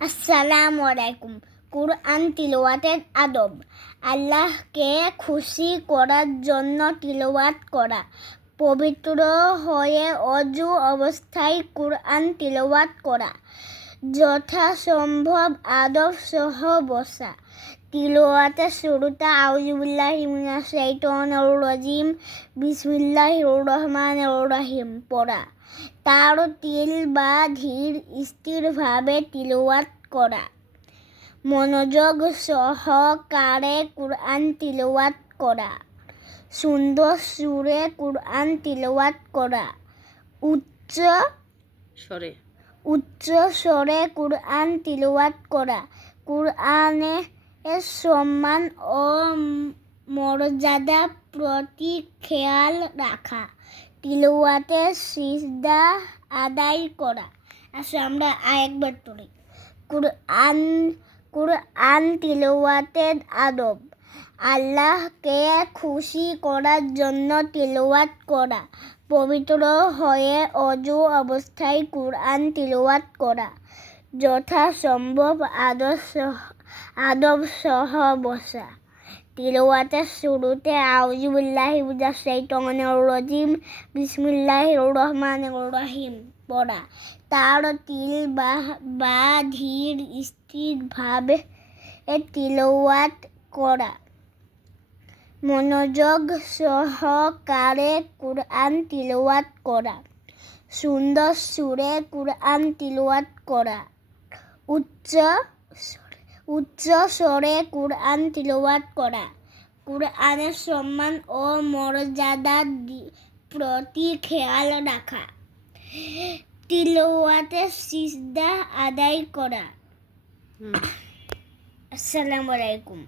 আসসালামু আলাইকুম। কুরআন তিলাওয়াতের আদব। আল্লাহকে খুশি করার জন্য তিলাওয়াত করা। পবিত্র হয়ে অজু অবস্থায় কুরআন তিলাওয়াত করা। যথাসম্ভব আদব সহ বসা। তিলাওয়াতের শুরুতে আউযুবিল্লাহি মিনাশ শাইতানির রাজিম বিসমিল্লাহির রহমানির রহিম পড়া। তার তিল বা ধীর স্থিরভাবে তিলাওয়াত করা। মনোযোগ সহকারে কুরআন তিলাওয়াত করা। সুন্দর সুরে কুরআন তিলাওয়াত করা। উচ্চ স্বরে কুরআন তিলাওয়াত করা। কুরআনের সম্মান ও মর্যাদা প্রতি খেয়াল রাখা। তিলাওয়াতের সিজদা আদায় করা। আসলে আমরা আরেকবার পড়ি। কুরআন তিলাওয়াতের আদব। আল্লাহকে খুশি করার জন্য তিলাওয়াত করা। পবিত্র হয়ে অজু অবস্থায় কুরআন তিলাওয়াত করা। যথাসম্ভব আদব সহ বসা। তিলাওয়াতের শুরুতে আউযুবিল্লাহি মিনাশ শাইতানির রাজিম বিসমিল্লাহির রহমানির রহিম পড়া। তার তিল বা ধীর স্থিরভাবে তিলাওয়াত করা। মনোযোগ সহকারে কুরআন তিলাওয়াত করা। সুন্দর সুরে কুরআন তিলাওয়াত করা। উচ্চ স্বরে কুরআন তিলাওয়াত করা। কুরআনের সম্মান ও মর্যাদা প্রতি খেয়াল রাখা। তিলাওয়াতের সিজদা আদায় করা। আসসালামু আলাইকুম।